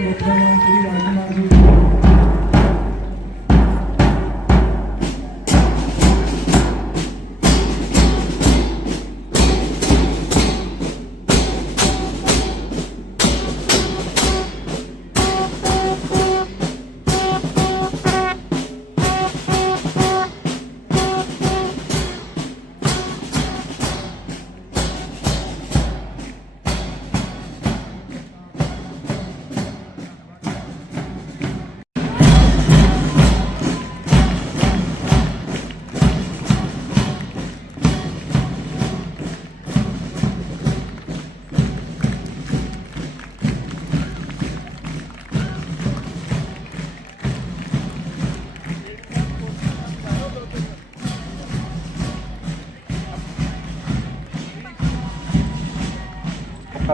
ਤੇ ਅੱਜ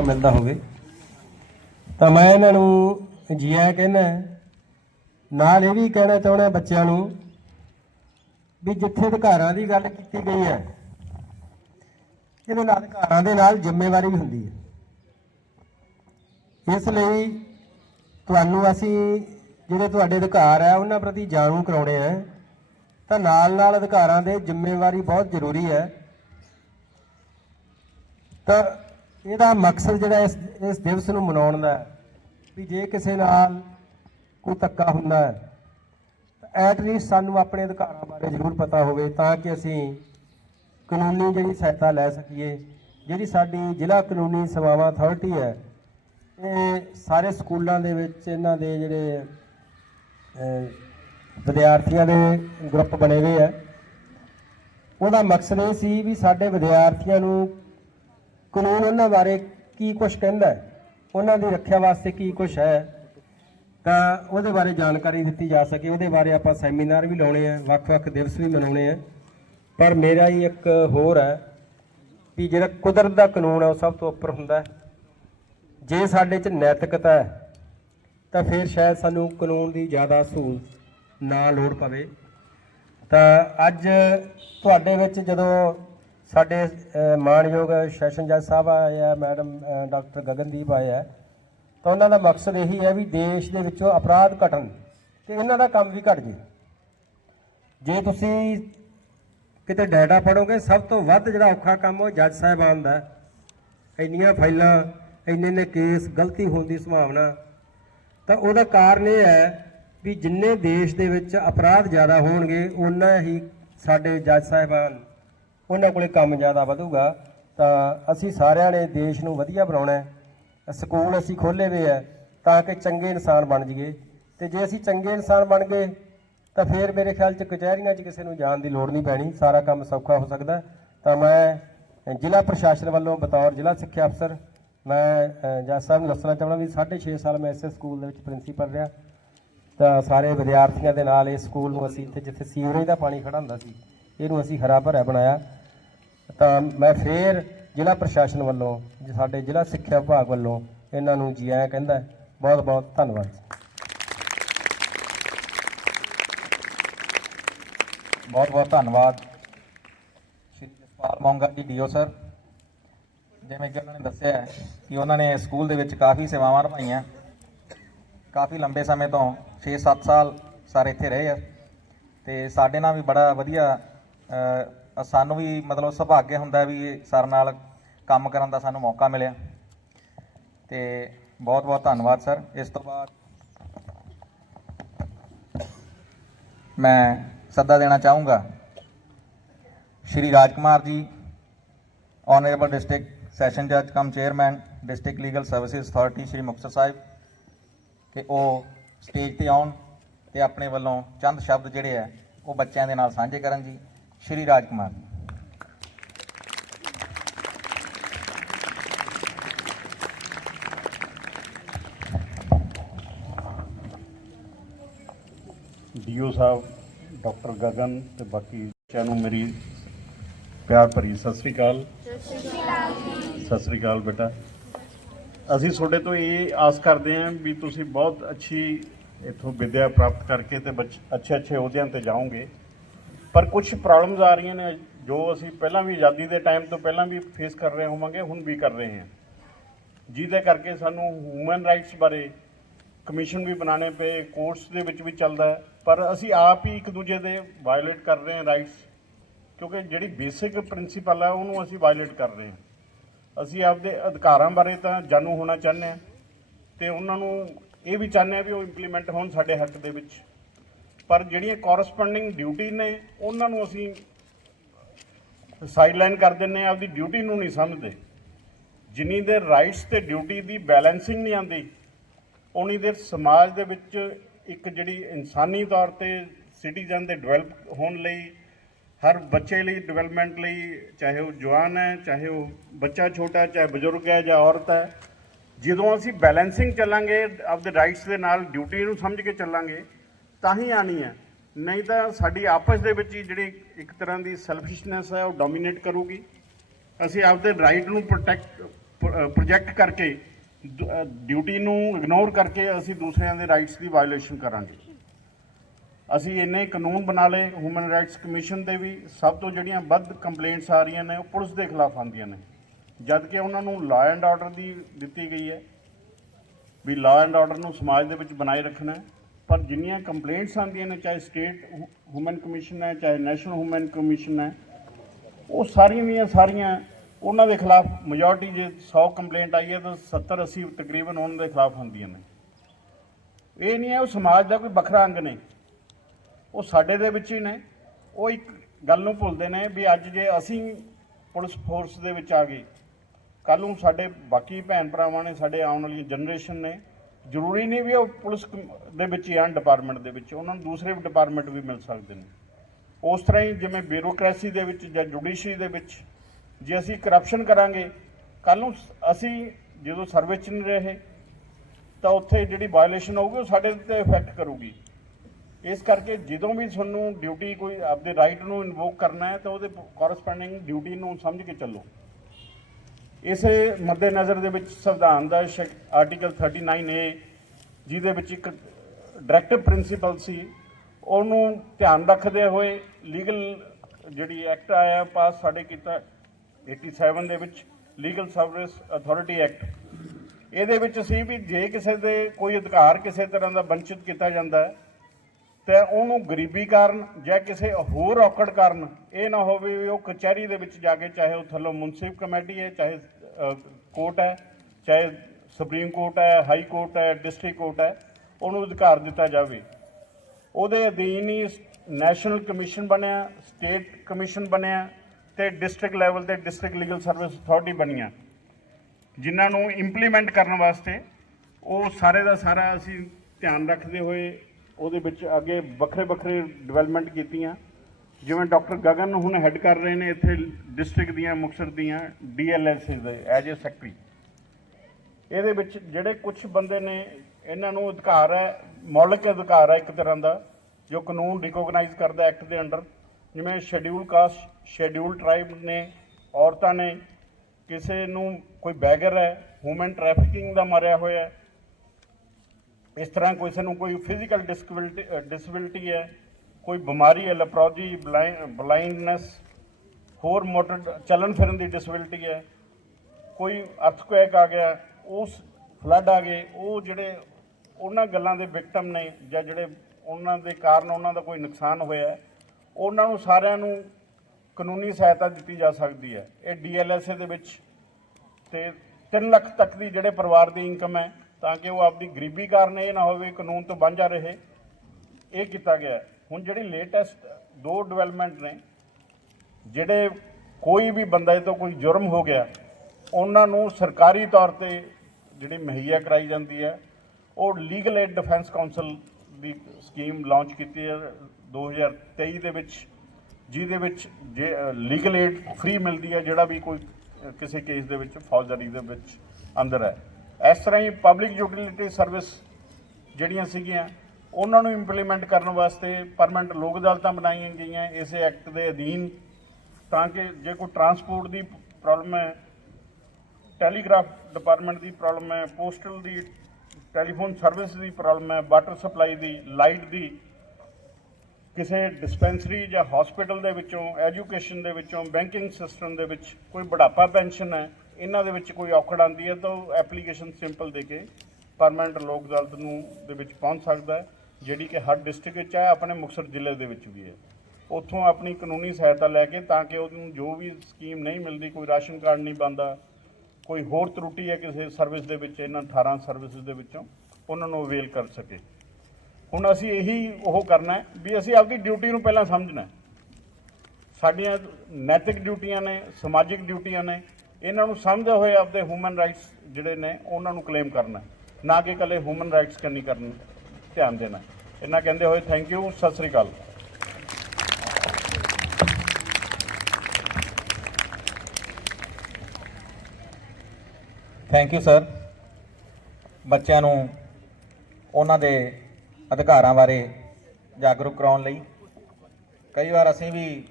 ਮਿਲਦਾ ਹੋਵੇ। ਤਾਂ ਮੈਂ ਇਹਨਾਂ ਨੂੰ ਜੀ ਆਇਆਂ ਕਹਿੰਦਾ ਨਾਲ ਇਹ ਵੀ ਕਹਿਣਾ ਚਾਹੁੰਦਾ ਬੱਚਿਆਂ ਨੂੰ ਵੀ ਜਿੱਥੇ ਅਧਿਕਾਰਾਂ ਦੀ ਗੱਲ ਕੀਤੀ ਗਈ ਹੈ, ਇਹਦੇ ਨਾਲ ਅਧਿਕਾਰਾਂ ਦੇ ਨਾਲ ਜ਼ਿੰਮੇਵਾਰੀ ਵੀ ਹੁੰਦੀ ਹੈ। ਇਸ ਲਈ ਤੁਹਾਨੂੰ ਅਸੀਂ ਜਿਹੜੇ ਤੁਹਾਡੇ ਅਧਿਕਾਰ ਹੈ, ਉਹਨਾਂ ਪ੍ਰਤੀ ਜਾਣੂ ਕਰਾਉਣੇ ਆ ਤਾਂ ਨਾਲ ਨਾਲ ਅਧਿਕਾਰਾਂ ਦੇ ਜ਼ਿੰਮੇਵਾਰੀ ਬਹੁਤ ਜ਼ਰੂਰੀ ਹੈ। ਤਾਂ ਇਹਦਾ ਮਕਸਦ ਜਿਹੜਾ ਇਸ ਇਸ ਦਿਵਸ ਨੂੰ ਮਨਾਉਣ ਦਾ ਵੀ ਜੇ ਕਿਸੇ ਨਾਲ ਕੋਈ ਧੱਕਾ ਹੁੰਦਾ ਹੈ, ਤਾਂ ਐਟ ਲੀਸਟ ਸਾਨੂੰ ਆਪਣੇ ਅਧਿਕਾਰਾਂ ਬਾਰੇ ਜ਼ਰੂਰ ਪਤਾ ਹੋਵੇ ਤਾਂ ਕਿ ਅਸੀਂ ਕਾਨੂੰਨੀ ਜਿਹੜੀ ਸਹਾਇਤਾ ਲੈ ਸਕੀਏ। ਜਿਹੜੀ ਸਾਡੀ ਜ਼ਿਲ੍ਹਾ ਕਾਨੂੰਨੀ ਸੇਵਾਵਾਂ ਅਥਾਰਟੀ ਹੈ, ਇਹ ਸਾਰੇ ਸਕੂਲਾਂ ਦੇ ਵਿੱਚ ਇਹਨਾਂ ਦੇ ਜਿਹੜੇ ਵਿਦਿਆਰਥੀਆਂ ਦੇ ਗਰੁੱਪ ਬਣੇ ਹੋਏ ਆ। ਉਹਦਾ ਮਕਸਦ ਇਹ ਸੀ ਵੀ ਸਾਡੇ ਵਿਦਿਆਰਥੀਆਂ ਨੂੰ ਕਾਨੂੰਨ ਉਹਨਾਂ ਬਾਰੇ ਕੀ ਕੁਝ ਕਹਿੰਦਾ ਹੈ? ਉਹਨਾਂ ਦੀ ਰੱਖਿਆ ਵਾਸਤੇ ਕੀ ਕੁਝ ਹੈ? ਤਾਂ ਉਹਦੇ ਬਾਰੇ ਜਾਣਕਾਰੀ ਦਿੱਤੀ ਜਾ ਸਕੇ। ਉਹਦੇ ਬਾਰੇ ਆਪਾਂ ਸੈਮੀਨਾਰ ਵੀ ਲਾਉਣੇ ਆ, ਵੱਖ-ਵੱਖ ਦਿਵਸ ਵੀ ਮਨਾਉਣੇ ਆ। ਪਰ ਮੇਰਾ ਹੀ ਇੱਕ ਹੋਰ ਹੈ ਵੀ ਜਿਹੜਾ ਕੁਦਰਤ ਦਾ ਕਾਨੂੰਨ ਹੈ, ਉਹ ਸਭ ਤੋਂ ਉੱਪਰ ਹੁੰਦਾ ਹੈ। ਜੇ ਸਾਡੇ 'ਚ ਨੈਤਿਕਤਾ ਹੈ, ਤਾਂ ਫਿਰ ਸ਼ਾਇਦ ਸਾਨੂੰ ਕਾਨੂੰਨ ਦੀ ਜ਼ਿਆਦਾ ਸਹੂਲਤ ਨਾ ਲੋੜ ਪਵੇ। ਤਾਂ ਅੱਜ ਤੁਹਾਡੇ ਵਿੱਚ ਜਦੋਂ ਸਾਡੇ ਅਹ, ਮਾਣਯੋਗ ਸੈਸ਼ਨ ਜੱਜ ਸਾਹਿਬ ਆਏ ਆ ਮੈਡਮ ਡਾਕਟਰ ਗਗਨਦੀਪ ਆਏ ਆ। ਤਾਂ ਉਹਨਾਂ ਦਾ ਮਕਸਦ ਇਹੀ ਹੈ ਵੀ ਦੇਸ਼ ਦੇ ਵਿੱਚੋਂ ਅਪਰਾਧ ਘਟਣ ਤੇ ਇਹਨਾਂ ਦਾ ਕੰਮ ਵੀ ਘਟ ਜੇ। ਜੇ ਤੁਸੀਂ ਕਿਤੇ ਡਾਟਾ ਪੜੋਗੇ ਸਭ ਤੋਂ ਵੱਧ ਜਿਹੜਾ ਔਖਾ ਕੰਮ ਉਹ ਜੱਜ ਸਾਹਿਬਾਨ ਦਾ ਇੰਨੀਆਂ ਫਾਈਲਾਂ ਇੰਨੇ ਨੇ ਕੇਸ ਗਲਤੀ ਹੋਣ ਦੀ ਸੰਭਾਵਨਾ। ਤਾਂ ਉਹਦਾ ਕਾਰਨ ਇਹ ਹੈ ਵੀ ਜਿੰਨੇ ਦੇਸ਼ ਦੇ ਵਿੱਚ ਅਪਰਾਧ ਜ਼ਿਆਦਾ ਹੋਣਗੇ ਉਨਾ ਹੀ ਸਾਡੇ ਜੱਜ ਸਾਹਿਬਾਨ ਉਹਨਾਂ ਕੋਲੇ ਕੰਮ ਜ਼ਿਆਦਾ ਵਧੂਗਾ ਤਾਂ ਅਸੀਂ ਸਾਰਿਆਂ ਨੇ ਦੇਸ਼ ਨੂੰ ਵਧੀਆ ਬਣਾਉਣਾ ਹੈ। ਸਕੂਲ ਅਸੀਂ ਖੋਲੇ ਹੋਏ ਆ ਤਾਂ ਕਿ ਚੰਗੇ ਇਨਸਾਨ ਬਣ ਜਾਈਏ। ਤੇ ਜੇ ਅਸੀਂ ਚੰਗੇ ਇਨਸਾਨ ਬਣ ਗਏ ਤਾਂ ਫਿਰ ਮੇਰੇ ਖਿਆਲ 'ਚ ਕਚਹਿਰੀਆਂ 'ਚ ਕਿਸੇ ਨੂੰ ਜਾਣ ਦੀ ਲੋੜ ਨਹੀਂ ਪੈਣੀ। ਸਾਰਾ ਕੰਮ ਸੌਖਾ ਹੋ ਸਕਦਾ ਤਾਂ ਮੈਂ ਜ਼ਿਲ੍ਹਾ ਪ੍ਰਸ਼ਾਸਨ ਵੱਲੋਂ ਬਤੌਰ ਜ਼ਿਲ੍ਹਾ ਸਿੱਖਿਆ ਅਫਸਰ ਮੈਂ ਅ, ਜੱਜ ਸਾਹਿਬ ਨੂੰ ਦੱਸਣਾ ਚਾਹੁੰਦਾ ਵੀ 6.5 ਸਾਲ ਮੈਂ ਇਸੇ ਸਕੂਲ ਦੇ ਵਿੱਚ ਪ੍ਰਿੰਸੀਪਲ ਰਿਹਾ। ਤਾਂ ਸਾਰੇ ਵਿਦਿਆਰਥੀਆਂ ਦੇ ਨਾਲ ਇਸ ਸਕੂਲ ਨੂੰ ਅਸੀਂ ਇੱਥੇ ਜਿੱਥੇ ਸੀਵਰੇਜ ਦਾ ਪਾਣੀ ਖੜਾ ਹੁੰਦਾ ਸੀ ਇਹਨੂੰ ਅਸੀਂ ਹਰਾ ਭਰਾ ਬਣਾਇਆ। ਤਾਂ ਮੈਂ ਫੇਰ ਜ਼ਿਲ੍ਹਾ ਪ੍ਰਸ਼ਾਸਨ ਵੱਲੋਂ ਸਾਡੇ ਜ਼ਿਲ੍ਹਾ ਸਿੱਖਿਆ ਵਿਭਾਗ ਵੱਲੋਂ ਇਹਨਾਂ ਨੂੰ ਜੀ ਆਇਆਂ ਕਹਿੰਦਾ ਬਹੁਤ ਬਹੁਤ ਧੰਨਵਾਦ ਬਹੁਤ ਬਹੁਤ ਧੰਨਵਾਦ ਸ਼੍ਰੀ ਜਸਪਾਲ ਮੌਂਗਾ ਜੀ, ਡੀਓ ਸਰ। ਜਿਵੇਂ ਕਿ ਉਹਨਾਂ ਨੇ ਦੱਸਿਆ ਕਿ ਉਹਨਾਂ ਨੇ ਸਕੂਲ ਦੇ ਵਿੱਚ ਕਾਫੀ ਸੇਵਾਵਾਂ ਨਿਭਾਈਆਂ। ਕਾਫੀ ਲੰਬੇ ਸਮੇਂ ਤੋਂ 6-7 ਸਾਲ ਸਾਰੇ ਇੱਥੇ ਰਹੇ ਆ। ਤੇ ਸਾਡੇ ਨਾਲ ਵੀ ਬੜਾ ਵਧੀਆ ਸਾਨੂੰ ਵੀ ਮਤਲਬ ਸੁਭਾਗਿਆ ਹੁੰਦਾ ਵੀ ਸਰ ਨਾਲ ਕੰਮ ਕਰਨ ਦਾ ਸਾਨੂੰ ਮੌਕਾ ਮਿਲਿਆ। ਤੇ ਬਹੁਤ ਬਹੁਤ ਧੰਨਵਾਦ ਸਰ। ਇਸ ਤੋਂ ਬਾਅਦ ਮੈਂ ਸੱਦਾ ਦੇਣਾ ਚਾਹੂੰਗਾ ਸ਼੍ਰੀ ਰਾਜਕੁਮਾਰ ਜੀ ਆਨਰੇਬਲ ਡਿਸਟ੍ਰਿਕਟ ਸੈਸ਼ਨ ਜੱਜ cum chairman district legal services authority Shri Muktsar Sahib, ਕਿ ਉਹ ਸਟੇਜ ਤੇ ਆਉਣ ਤੇ ਆਪਣੇ ਵੱਲੋਂ ਚੰਦ ਸ਼ਬਦ ਜਿਹੜੇ ਆ ਉਹ ਬੱਚਿਆਂ ਦੇ ਨਾਲ ਸਾਂਝੇ ਕਰਨ ਜੀ। ਸ਼੍ਰੀ ਰਾਜਕੁਮਾਰ ਜੀ। ਡੀਓ ਸਾਹਿਬ, ਡਾਕਟਰ ਗਗਨ ਤੇ ਬਾਕੀ ਬੱਚਿਆਂ ਨੂੰ ਮੇਰੀ ਪਿਆਰ ਭਰੀ ਸਤਿ ਸ੍ਰੀ ਅਕਾਲ। ਸਤਿ ਸ੍ਰੀ ਅਕਾਲ ਬੇਟਾ। ਅਸੀਂ ਤੁਹਾਡੇ ਤੋਂ ਇਹ ਆਸ ਕਰਦੇ ਹਾਂ ਵੀ ਤੁਸੀਂ ਬਹੁਤ ਅੱਛੀ ਇਥੋਂ ਵਿਦਿਆ ਪ੍ਰਾਪਤ ਕਰਕੇ ਤੇ ਅੱਛੇ ਅੱਛੇ ਅਹੁਦਿਆਂ ਤੇ ਜਾਓਗੇ। ਪਰ ਕੁਝ ਪ੍ਰੋਬਲਮਸ ਆ ਰਹੀਆਂ ਨੇ ਜੋ ਅਸੀਂ ਪਹਿਲਾਂ ਵੀ ਆਜ਼ਾਦੀ ਦੇ ਟਾਈਮ ਤੋਂ ਪਹਿਲਾਂ ਵੀ ਫੇਸ ਕਰ ਰਹੇ ਹੋਵਾਂਗੇ, ਹੁਣ ਵੀ ਕਰ ਰਹੇ ਹਾਂ। ਜਿਹਦੇ ਕਰਕੇ ਸਾਨੂੰ ਹਿਊਮਨ ਰਾਈਟਸ ਬਾਰੇ ਕਮਿਸ਼ਨ ਵੀ ਬਣਾਉਣੇ ਪਏ ਕੋਰਟਸ ਦੇ ਵਿੱਚ ਵੀ ਚੱਲਦਾ ਪਰ ਅਸੀਂ ਆਪ ਹੀ ਇੱਕ ਦੂਜੇ ਦੇ ਵਾਇਓਲੇਟ ਕਰ ਰਹੇ ਹਾਂ ਰਾਈਟਸ ਕਿਉਂਕਿ ਜਿਹੜੀ ਬੇਸਿਕ ਪ੍ਰਿੰਸੀਪਲ ਹੈ ਉਹਨੂੰ ਅਸੀਂ ਵਾਇਓਲੇਟ ਕਰ ਰਹੇ ਹਾਂ। ਅਸੀਂ ਆਪਦੇ ਅਧਿਕਾਰਾਂ ਬਾਰੇ ਤਾਂ ਜਾਣੂ ਹੋਣਾ ਚਾਹੁੰਦੇ ਹਾਂ ਤੇ ਉਹਨਾਂ ਨੂੰ ਇਹ ਵੀ ਚਾਹੁੰਦੇ ਹਾਂ ਵੀ ਉਹ ਇੰਪਲੀਮੈਂਟ ਹੋਣ ਸਾਡੇ ਹੱਕ ਦੇ ਵਿੱਚ। ਪਰ ਜਿਹੜੀਆਂ ਕੋਰਸਪੋਂਡਿੰਗ ਡਿਊਟੀ ਨੇ, ਉਹਨਾਂ ਨੂੰ ਅਸੀਂ ਸਾਈਡਲਾਈਨ ਕਰ ਦਿੰਨੇ ਆ ਆਪਦੀ ਡਿਊਟੀ ਨੂੰ ਨਹੀਂ ਸਮਝਦੇ। ਜਿੰਨੀ ਦੇ ਰਾਈਟਸ ਤੇ ਡਿਊਟੀ ਦੀ ਬੈਲੈਂਸਿੰਗ ਨਹੀਂ ਆਉਂਦੀ ਉਨੀ ਦੇ ਸਮਾਜ ਦੇ ਵਿੱਚ ਇੱਕ ਜਿਹੜੀ ਇਨਸਾਨੀ ਤੌਰ ਤੇ ਸਿਟੀਜ਼ਨ ਦੇ ਡਿਵੈਲਪ ਹੋਣ ਲਈ, ਹਰ ਬੱਚੇ ਲਈ ਡਿਵੈਲਪਮੈਂਟ ਲਈ, ਚਾਹੇ ਉਹ ਜਵਾਨ ਹੈ, ਚਾਹੇ ਉਹ ਬੱਚਾ ਛੋਟਾ ਹੈ, ਚਾਹੇ ਬਜ਼ੁਰਗ ਹੈ ਜਾਂ ਔਰਤ ਹੈ, ਜਦੋਂ ਅਸੀਂ ਬੈਲੈਂਸਿੰਗ ਚੱਲਾਂਗੇ, ਆਪਦੇ ਰਾਈਟਸ ਦੇ ਨਾਲ ਡਿਊਟੀ ਨੂੰ ਸਮਝ ਕੇ ਚੱਲਾਂਗੇ ਤਾਂ ਹੀ ਆਣੀ ਹੈ। ਨਹੀਂ ਤਾਂ ਸਾਡੀ ਆਪਸ ਦੇ ਵਿੱਚ ਹੀ ਜਿਹੜੀ ਇੱਕ ਤਰ੍ਹਾਂ ਦੀ ਸੈਲਫਿਸ਼ਨੈਸ ਹੈ, ਉਹ ਡੋਮੀਨੇਟ ਕਰੂਗੀ। ਅਸੀਂ ਆਪਦੇ ਰਾਈਟ ਨੂੰ ਪ੍ਰੋਟੈਕਟ ਪ੍ਰੋਜੈਕਟ ਕਰਕੇ ਡਿਊਟੀ ਨੂੰ ਇਗਨੋਰ ਕਰਕੇ ਅਸੀਂ ਦੂਸਰਿਆਂ ਦੇ ਰਾਈਟਸ ਦੀ ਵਾਇਓਲੇਸ਼ਨ ਕਰਾਂਗੇ। ਅਸੀਂ ਇੰਨੇ ਕਾਨੂੰਨ ਬਣਾ ਲਏ ਹਿਊਮਨ ਰਾਈਟਸ ਕਮਿਸ਼ਨ ਦੇ ਵੀ, ਸਭ ਤੋਂ ਜਿਹੜੀਆਂ ਵੱਧ ਕੰਪਲੇਂਟਸ ਆ ਰਹੀਆਂ ਨੇ, ਉਹ ਪੁਲਿਸ ਦੇ ਖਿਲਾਫ ਆਉਂਦੀਆਂ ਨੇ। ਜਦ ਕਿ ਉਹਨਾਂ ਨੂੰ ਲਾਅ ਐਂਡ ਆਰਡਰ ਦੀ ਦਿੱਤੀ ਗਈ ਹੈ, ਵੀ ਲਾਅ ਐਂਡ ਆਰਡਰ ਨੂੰ ਸਮਾਜ ਦੇ ਵਿੱਚ ਬਣਾਏ ਰੱਖਣਾ ਹੈ। ਪਰ ਜਿੰਨੀਆਂ ਕੰਪਲੇਂਟਸ ਆਉਂਦੀਆਂ ਨੇ, ਚਾਹੇ ਸਟੇਟ ਹਿਊਮਨ ਕਮਿਸ਼ਨ ਹੈ, ਚਾਹੇ ਨੈਸ਼ਨਲ ਹਿਊਮਨ ਕਮਿਸ਼ਨ ਹੈ, ਉਹ ਸਾਰੀਆਂ ਦੀਆਂ ਸਾਰੀਆਂ, ਉਹਨਾਂ ਦੇ ਖਿਲਾਫ ਮੈਜੋਰਟੀ ਜੇ 100 ਕੰਪਲੇਂਟ ਆਈ ਹੈ, ਤਾਂ 70 80 ਤਕਰੀਬਨ ਉਹਨਾਂ ਦੇ ਖਿਲਾਫ ਹੁੰਦੀਆਂ ਨੇ। ਇਹ ਨਹੀਂ ਹੈ, ਉਹ ਸਮਾਜ ਦਾ ਕੋਈ ਵੱਖਰਾ ਅੰਗ ਨਹੀਂ। ਉਹ ਸਾਡੇ ਦੇ ਵਿੱਚ ਹੀ ਨੇ। ਉਹ ਇੱਕ ਗੱਲ ਨੂੰ ਭੁੱਲਦੇ ਨੇ ਵੀ ਅੱਜ ਜੇ ਅਸੀਂ ਪੁਲਿਸ ਫੋਰਸ ਦੇ ਵਿੱਚ ਆ ਗਏ ਕੱਲ ਨੂੰ ਸਾਡੇ ਬਾਕੀ ਭੈਣ ਭਰਾਵਾਂ ਨੇ, ਸਾਡੇ ਆਉਣ ਵਾਲੀ ਜਨਰੇਸ਼ਨ ਨੇ ਜ਼ਰੂਰੀ ਨਹੀਂ ਵੀ ਉਹ ਪੁਲਿਸ ਕਮ- ਦੇ ਵਿੱਚ ਹੀ ਆਣ ਡਿਪਾਰਟਮੈਂਟ ਦੇ ਵਿੱਚ, ਉਹਨਾਂ ਨੂੰ ਦੂਸਰੇ ਡਿਪਾਰਟਮੈਂਟ ਵੀ ਮਿਲ ਸਕਦੇ ਨੇ। ਉਸ ਤਰ੍ਹਾਂ ਹੀ ਜਿਵੇਂ ਬਿਊਰੋਕ੍ਰੇਸੀ ਦੇ ਵਿੱਚ ਜਾਂ ਜੁਡੀਸ਼ਰੀ ਦੇ ਵਿੱਚ, ਜੇ ਅਸੀਂ ਕਰਪਸ਼ਨ ਕਰਾਂਗੇ ਕੱਲ ਨੂੰ ਸ- ਅਸੀਂ ਜਦੋਂ ਸਰਵੇ ਚ ਨਹੀਂ ਰਹੇ, ਤਾਂ ਉੱਥੇ ਜਿਹੜੀ ਵਾਇਓਲੇਸ਼ਨ ਹੋਊਗੀ, ਉਹ ਸਾਡੇ ਤੇ ਇਫੈਕਟ ਕਰੂਗੀ। ਇਸ ਕਰਕੇ ਜਦੋਂ ਵੀ ਤੁਹਾਨੂੰ ਡਿਊਟੀ ਕੋਈ ਆਪਦੇ ਰਾਈਟ ਨੂੰ ਇਨਵੋਕ ਕਰਨਾ ਹੈ, ਤਾਂ ਉਹਦੇ ਕੋਰਸਪੋਂਡਿੰਗ ਡਿਊਟੀ ਨੂੰ ਸਮਝ ਕੇ ਚੱਲੋ। ਇਸੇ ਮੱਦੇਨਜ਼ਰ ਦੇ ਵਿੱਚ ਸੰਵਿਧਾਨ ਦਾ ਸ਼ੈਕ- ਆਰਟੀਕਲ 39A ਜਿਹਦੇ ਵਿੱਚ ਇੱਕ ਡਾਇਰੈਕਟਿਵ ਪ੍ਰਿੰਸੀਪਲ ਸੀ, ਉਹਨੂੰ ਧਿਆਨ ਰੱਖਦੇ ਹੋਏ ਲੀਗਲ ਜਿਹੜੀ ਐਕਟ ਆਇਆ, ਪਾਸ ਸਾਡੇ ਕੀਤਾ 87 ਦੇ ਵਿੱਚ ਲੀਗਲ ਸਰਵਿਸ ਅਥਾਰਟੀ ਐਕਟ ਇਹਦੇ ਵਿੱਚ ਸੀ ਵੀ ਜੇ ਕਿਸੇ ਦੇ ਕੋਈ ਅਧਿਕਾਰ ਕਿਸੇ ਤਰ੍ਹਾਂ ਦਾ ਵੰਚਿਤ ਕੀਤਾ ਜਾਂਦਾ ਹੈ, ਤੇ ਉਹਨੂੰ ਗਰੀਬੀ ਕਾਰਨ ਜਾਂ ਕਿਸੇ ਹੋਰ ਔਕੜ ਕਾਰਨ, ਇਹ ਨਾ ਹੋਵੇ ਵੀ ਉਹ ਕਚਹਿਰੀ ਦੇ ਵਿੱਚ ਜਾ ਕੇ ਚਾਹੇ ਉਹ ਥੱਲੋਂ ਮੁਨਸਿਪ ਕਮੇਟੀ ਹੈ, ਚਾਹੇ ਕੋਰਟ ਹੈ, ਚਾਹੇ ਸੁਪਰੀਮ ਕੋਰਟ ਹੈ, ਹਾਈ ਕੋਰਟ ਹੈ, ਡਿਸਟ੍ਰਿਕਟ ਕੋਰਟ ਹੈ, ਉਹਨੂੰ ਅਧਿਕਾਰ ਦਿੱਤਾ ਜਾਵੇ। ਉਹਦੇ ਅਧੀਨ ਹੀ ਨੈਸ਼ਨਲ ਕਮਿਸ਼ਨ ਬਣਿਆ, ਸਟੇਟ ਕਮਿਸ਼ਨ ਬਣਿਆ ਤੇ ਡਿਸਟ੍ਰਿਕਟ ਲੈਵਲ ਤੇ ਡਿਸਟ੍ਰਿਕਟ ਲੀਗਲ ਸਰਵਿਸ ਅਥਾਰਟੀ ਬਣੀਆਂ। ਜਿਨ੍ਹਾਂ ਨੂੰ ਇੰਪਲੀਮੈਂਟ ਕਰਨ ਵਾਸਤੇ ਉਹ ਸਾਰੇ ਦਾ ਸਾਰਾ ਅਸੀਂ ਧਿਆਨ ਰੱਖਦੇ ਹੋਏ ਉਹਦੇ ਵਿੱਚ ਅੱਗੇ ਵੱਖਰੇ ਵੱਖਰੇ ਡਿਵੈਲਪਮੈਂਟ ਕੀਤੀਆਂ। ਜਿਵੇਂ ਡਾਕਟਰ ਗਗਨ ਹੁਣ ਹੈੱਡ ਕਰ ਰਹੇ ਨੇ ਇੱਥੇ ਡਿਸਟ੍ਰਿਕਟ ਦੀਆਂ, ਮੁਕਤਸਰ ਦੀਆਂ ਡੀਐਲਐਸਏ ਦੇ ਐਜ ਏ ਸੈਕਟਰੀ ਇਹਦੇ ਵਿੱਚ ਜਿਹੜੇ ਕੁਝ ਬੰਦੇ ਨੇ, ਇਹਨਾਂ ਨੂੰ ਅਧਿਕਾਰ ਹੈ, ਮੌਲਿਕ ਅਧਿਕਾਰ ਹੈ ਇੱਕ ਤਰ੍ਹਾਂ ਦਾ, ਜੋ ਕਾਨੂੰਨ ਰਿਕੋਗਨਾਈਜ਼ ਕਰਦਾ ਐਕਟ ਦੇ ਅੰਡਰ। ਜਿਵੇਂ ਸ਼ੈਡਿਊਲ ਕਾਸਟ ਸ਼ੈਡਿਊਲ ਟ੍ਰਾਈਬ ਨੇ, ਔਰਤਾਂ ਨੇ, ਕਿਸੇ ਨੂੰ ਕੋਈ ਬੈਗਰ ਹੈ ਹਿਊਮਨ ਟ੍ਰੈਫਿਕਿੰਗ ਦਾ ਮਰਿਆ ਹੋਇਆ ਇਸ ਤਰ੍ਹਾਂ ਕਿਸੇ ਨੂੰ ਕੋਈ ਫਿਜ਼ੀਕਲ ਡਿਸੇਬਿਲਟੀ ਡਿਸੇਬਿਲਟੀ ਹੈ ਕੋਈ ਬਿਮਾਰੀ ਹੈ ਲੈਪਰੋਜੀ ਬਲਾਈਂਡਨੈਸ ਹੋਰ ਮੋਟਰ ਚੱਲਣ ਫਿਰਨ ਦੀ ਡਿਸੇਬਿਲਟੀ ਹੈ, ਕੋਈ ਅਰਥਕੁਐਕ ਆ ਗਿਆ, ਉਸ ਫਲੱਡ ਆ ਗਏ, ਉਹ ਜਿਹੜੇ ਉਹਨਾਂ ਗੱਲਾਂ ਦੇ ਵਿਕਟਮ ਨੇ ਜਾਂ ਜਿਹੜੇ ਉਹਨਾਂ ਦੇ ਕਾਰਨ ਉਹਨਾਂ ਦਾ ਕੋਈ ਨੁਕਸਾਨ ਹੋਇਆ, ਉਹਨਾਂ ਨੂੰ ਸਾਰਿਆਂ ਨੂੰ ਕਾਨੂੰਨੀ ਸਹਾਇਤਾ ਦਿੱਤੀ ਜਾ ਸਕਦੀ ਹੈ। ਇਹ ਡੀਐਲਐਸਏ ਦੇ ਵਿੱਚ ਤੇ 3 ਲੱਖ ਤੱਕ ਦੀ ਜਿਹੜੇ ਪਰਿਵਾਰ ਦੀ ਇਨਕਮ ਹੈ, ਤਾਂ ਕਿ ਉਹ ਆਪਦੀ ਗਰੀਬੀ ਕਾਰਨ ਇਹ ਨਾ ਹੋਵੇ, ਕਾਨੂੰਨ ਤੋਂ ਵਾਂਝਾ ਰਹੇ, ਇਹ ਕੀਤਾ ਗਿਆ। ਹੁਣ ਜਿਹੜੀ ਲੇਟੈਸਟ ਦੋ ਡਿਵੈਲਪਮੈਂਟ ਨੇ, ਜਿਹੜੇ ਕੋਈ ਵੀ ਬੰਦੇ ਤੋਂ ਕੋਈ ਜੁਰਮ ਹੋ ਗਿਆ, ਉਹਨਾਂ ਨੂੰ ਸਰਕਾਰੀ ਤੌਰ ਤੇ ਜਿਹੜੀ ਮੁਹੱਈਆ ਕਰਾਈ ਜਾਂਦੀ ਹੈ। ਉਹ ਲੀਗਲ ਏਡ ਡਿਫੈਂਸ ਕਾਉਂਸਲ ਦੀ ਸਕੀਮ ਲਾਂਚ ਕੀਤੀ ਹੈ 2023 ਦੇ ਵਿੱਚ, ਜਿਹਦੇ ਵਿੱਚ ਜੇ ਲੀਗਲ ਏਡ ਫ੍ਰੀ ਮਿਲਦੀ ਹੈ, ਜਿਹੜਾ ਵੀ ਕੋਈ ਕਿਸੇ ਕੇਸ ਦੇ ਵਿੱਚ, ਫੌਜਦਾਰੀ ਦੇ ਵਿੱਚ ਅੰਦਰ ਹੈ। ਇਸ ਤਰ੍ਹਾਂ ਹੀ ਪਬਲਿਕ ਯੂਟਿਲਿਟੀ ਸਰਵਿਸ ਜਿਹੜੀਆਂ ਸੀਗੀਆਂ ਉਹਨਾਂ ਨੂੰ ਇੰਪਲੀਮੈਂਟ ਕਰਨ ਵਾਸਤੇ ਪਰਮਨੈਂਟ ਲੋਕ ਅਦਾਲਤਾਂ ਬਣਾਈਆਂ ਗਈਆਂ ਇਸੇ ਐਕਟ ਦੇ ਅਧੀਨ, ਤਾਂ ਕਿ ਜੇ ਕੋਈ ਟਰਾਂਸਪੋਰਟ ਦੀ ਪ੍ਰੋਬਲਮ ਹੈ ਟੈਲੀਗ੍ਰਾਫ ਡਿਪਾਰਟਮੈਂਟ ਦੀ ਪ੍ਰੋਬਲਮ ਹੈ ਪੋਸਟਲ ਦੀ ਟੈਲੀਫੋਨ ਸਰਵਿਸ ਦੀ ਪ੍ਰੋਬਲਮ ਹੈ ਵਾਟਰ ਸਪਲਾਈ ਦੀ ਲਾਈਟ ਦੀ, ਕਿਸੇ ਡਿਸਪੈਂਸਰੀ ਜਾਂ ਹਸਪੀਟਲ ਦੇ ਵਿੱਚੋਂ ਐਜੂਕੇਸ਼ਨ ਦੇ ਵਿੱਚੋਂ ਬੈਂਕਿੰਗ ਸਿਸਟਮ ਦੇ ਵਿੱਚ ਕੋਈ ਬੁਢਾਪਾ ਪੈਨਸ਼ਨ ਹੈ, ਇਹਨਾਂ ਦੇ ਵਿੱਚ ਕੋਈ ਔਕੜ ਆਉਂਦੀ ਹੈ, ਤਾਂ ਐਪਲੀਕੇਸ਼ਨ ਸਿੰਪਲ ਦੇ ਕੇ ਪਰਮਨੈਂਟ ਲੋਕ ਅਦਾਲਤ ਨੂੰ ਦੇ ਵਿੱਚ ਪਹੁੰਚ ਸਕਦਾ ਹੈ। ਜਿਹੜੀ ਕਿ ਹਰ ਡਿਸਟ੍ਰਿਕਟ ਵਿੱਚ ਹੈ, ਆਪਣੇ ਮੁਕਤਸਰ ਜ਼ਿਲ੍ਹੇ ਦੇ ਵਿੱਚ ਵੀ ਹੈ। ਉੱਥੋਂ ਆਪਣੀ ਕਾਨੂੰਨੀ ਸਹਾਇਤਾ ਲੈ ਕੇ ਤਾਂ ਕਿ ਉਹਨੂੰ ਜੋ ਵੀ ਸਕੀਮ ਨਹੀਂ ਮਿਲਦੀ, ਕੋਈ ਰਾਸ਼ਨ ਕਾਰਡ ਨਹੀਂ ਬਣਦਾ, ਕੋਈ ਹੋਰ ਤਰੁੱਟੀ ਹੈ ਕਿਸੇ ਸਰਵਿਸ ਦੇ ਵਿੱਚ, ਇਹਨਾਂ 18 ਸਰਵਿਸਿਜ਼ ਦੇ ਵਿੱਚੋਂ, ਉਹਨਾਂ ਨੂੰ ਅਵੇਲ ਕਰ ਸਕੇ। ਹੁਣ ਅਸੀਂ ਇਹੀ ਉਹ ਕਰਨਾ ਵੀ ਅਸੀਂ ਆਪਦੀ ਡਿਊਟੀ ਨੂੰ ਪਹਿਲਾਂ ਸਮਝਣਾ ਸਾਡੀਆਂ ਨੈਤਿਕ ਡਿਊਟੀਆਂ ਨੇ, ਸਮਾਜਿਕ ਡਿਊਟੀਆਂ ਨੇ, ਇਹਨਾਂ ਨੂੰ ਸਮਝਦੇ ਹੋਏ ਆਪਦੇ ਹਿਊਮਨ ਰਾਈਟਸ ਜਿਹੜੇ ਨੇ, ਉਹਨਾਂ ਨੂੰ ਕਲੇਮ ਕਰਨਾ ਨਾ ਕਿ ਇਕੱਲੇ ਹਿਊਮਨ ਰਾਈਟਸ ਕਰਨੀ ਕਰਨ। ਧਿਆਨ ਦੇਣਾ। ਹੈ। ਇਹਨਾਂ ਕਹਿੰਦੇ ਹੋਏ ਥੈਂਕ ਯੂ ਸਤਿ ਸ੍ਰੀ ਅਕਾਲ। ਥੈਂਕ ਯੂ ਸਰ ਬੱਚਿਆਂ ਨੂੰ ਉਹਨਾਂ ਦੇ ਅਧਿਕਾਰਾਂ ਬਾਰੇ ਜਾਗਰੂਕ ਕਰਾਉਣ ਲਈ। ਕਈ ਵਾਰ ਅਸੀਂ ਵੀ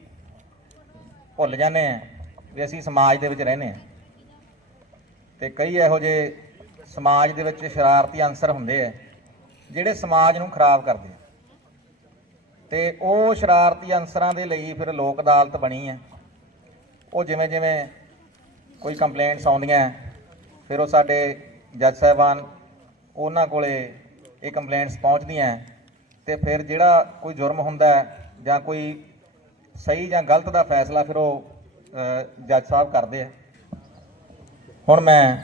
ਭੁੱਲ ਜਾਂਦੇ ਹਾਂ ਵੀ ਅਸੀਂ ਸਮਾਜ ਦੇ ਵਿੱਚ ਰਹਿੰਦੇ ਹਾਂ। ਤੇ ਕਈ ਇਹੋ ਜਿਹੇ ਸਮਾਜ ਦੇ ਵਿੱਚ ਸ਼ਰਾਰਤੀ ਅੰਸਰ ਹੁੰਦੇ ਆ। ਜਿਹੜੇ ਸਮਾਜ ਨੂੰ ਖਰਾਬ ਕਰਦੇ ਆ। ਤੇ ਉਹ ਸ਼ਰਾਰਤੀ ਅਨਸਰਾਂ ਦੇ ਲਈ ਫਿਰ ਲੋਕ ਅਦਾਲਤ ਬਣੀ ਹੈ ਉਹ ਜਿਵੇਂ ਜਿਵੇਂ ਕੋਈ ਕੰਪਲੇਂਟਸ ਆਉਂਦੀਆਂ, ਫਿਰ ਉਹ ਸਾਡੇ ਜੱਜ ਸਾਹਿਬਾਨ ਉਹਨਾਂ ਕੋਲੇ ਇਹ ਕੰਪਲੇਂਟਸ ਪਹੁੰਚਦੀਆਂ। ਹੈ ਤੇ ਫਿਰ ਜਿਹੜਾ ਕੋਈ ਜੁਰਮ ਹੁੰਦਾ ਜਾਂ ਕੋਈ ਸਹੀ ਜਾਂ ਗਲਤ ਦਾ ਫੈਸਲਾ ਫਿਰ ਉਹ ਜੱਜ ਸਾਹਿਬ ਕਰਦੇ ਆ। ਹੁਣ ਮੈਂ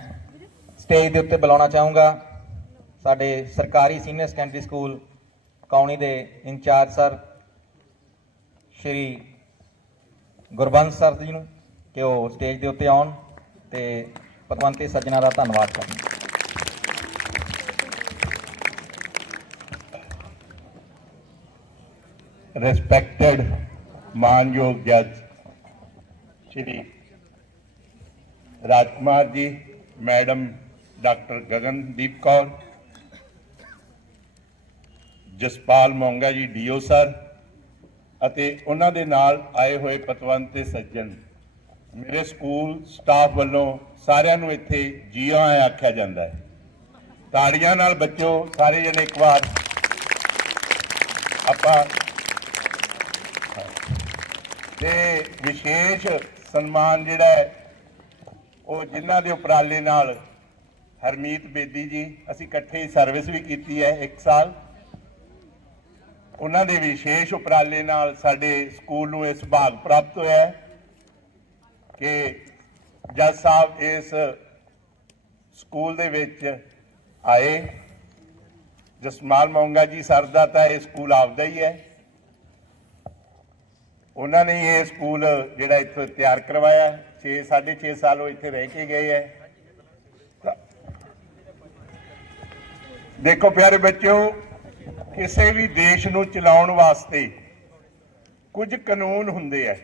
ਸਟੇਜ ਦੇ ਉੱਤੇ ਬੁਲਾਉਣਾ ਚਾਹੂੰਗਾ। ਸਾਡੇ ਸਰਕਾਰੀ ਸੀਨੀਅਰ ਸੈਕੰਡਰੀ ਸਕੂਲ ਕੌਣੀ ਦੇ incharge sir Shri Gurbans sir ji ਨੂੰ ਕਿ ਉਹ ਸਟੇਜ ਦੇ ਉੱਤੇ ਆਉਣ ਤੇ ਪਤਵੰਤੇ ਸੱਜਣਾ ਦਾ ਧੰਨਵਾਦ ਕਰਨ। ਰਿਸਪੈਕਟਡ ਮਾਨਯੋਗ ਜੱਜ Shri Rajkumar ji, madam doctor Gagandeep Kaur Jaspal Monga ji, DO sir, ਅਤੇ ਉਹਨਾਂ ਦੇ ਨਾਲ ਆਏ ਹੋਏ ਪਤਵੰਤ ਤੇ ਸੱਜਣ। ਮੇਰੇ ਸਕੂਲ ਸਟਾਫ ਵੱਲੋਂ ਸਾਰਿਆਂ ਨੂੰ ਇੱਥੇ ਜੀਓ ਆਇਆਂ ਆਖਿਆ ਜਾਂਦਾ ਹੈ। ਤਾੜੀਆਂ ਨਾਲ ਬੱਚੋ, ਸਾਰੇ ਜਣੇ ਇੱਕ ਵਾਰ ਆਪਾਂ ਤੇ ਵਿਸ਼ੇਸ਼ ਸਨਮਾਨ ਜਿਹੜਾ ਹੈ, ਉਹ ਜਿਨ੍ਹਾਂ ਦੇ ਉਪਰਾਲੇ ਨਾਲ ਹਰਮੀਤ ਬੇਦੀ ਜੀ, ਅਸੀਂ ਇਕੱਠੇ ਸਰਵਿਸ ਵੀ ਕੀਤੀ ਹੈ 1 ਸਾਲ। ਉਹਨਾਂ ਦੇ ਵਿਸ਼ੇਸ਼ ਉਪਰਾਲੇ ਨਾਲ ਸਾਡੇ ਸਕੂਲ ਨੂੰ ਇਸ ਭਾਗ ਪ੍ਰਾਪਤ ਹੋਇਆ ਕਿ ਜੱਜ ਸਾਹਿਬ ਇਸ ਸਕੂਲ ਦੇ ਵਿੱਚ ਆਏ। ਜਸਮਾਲ ਮੌਂਗਾ ਜੀ ਸਰ ਦਾ ਤਾਂ ਇਹ ਸਕੂਲ ਆਪਦਾ ਹੀ ਹੈ। ਉਹਨਾਂ ਨੇ ਇਹ ਸਕੂਲ ਜਿਹੜਾ ਇੱਥੇ ਤਿਆਰ ਕਰਵਾਇਆ। 6 6.5 ਸਾਲ ਉਹ ਇੱਥੇ ਰਹਿ ਕੇ ਗਏ ਹੈ। ਦੇਖੋ ਪਿਆਰੇ ਬੱਚਿਓ ਕਿਸੇ ਵੀ ਦੇਸ਼ ਨੂੰ ਚਲਾਉਣ ਵਾਸਤੇ ਕੁਝ ਕਾਨੂੰਨ ਹੁੰਦੇ ਆ।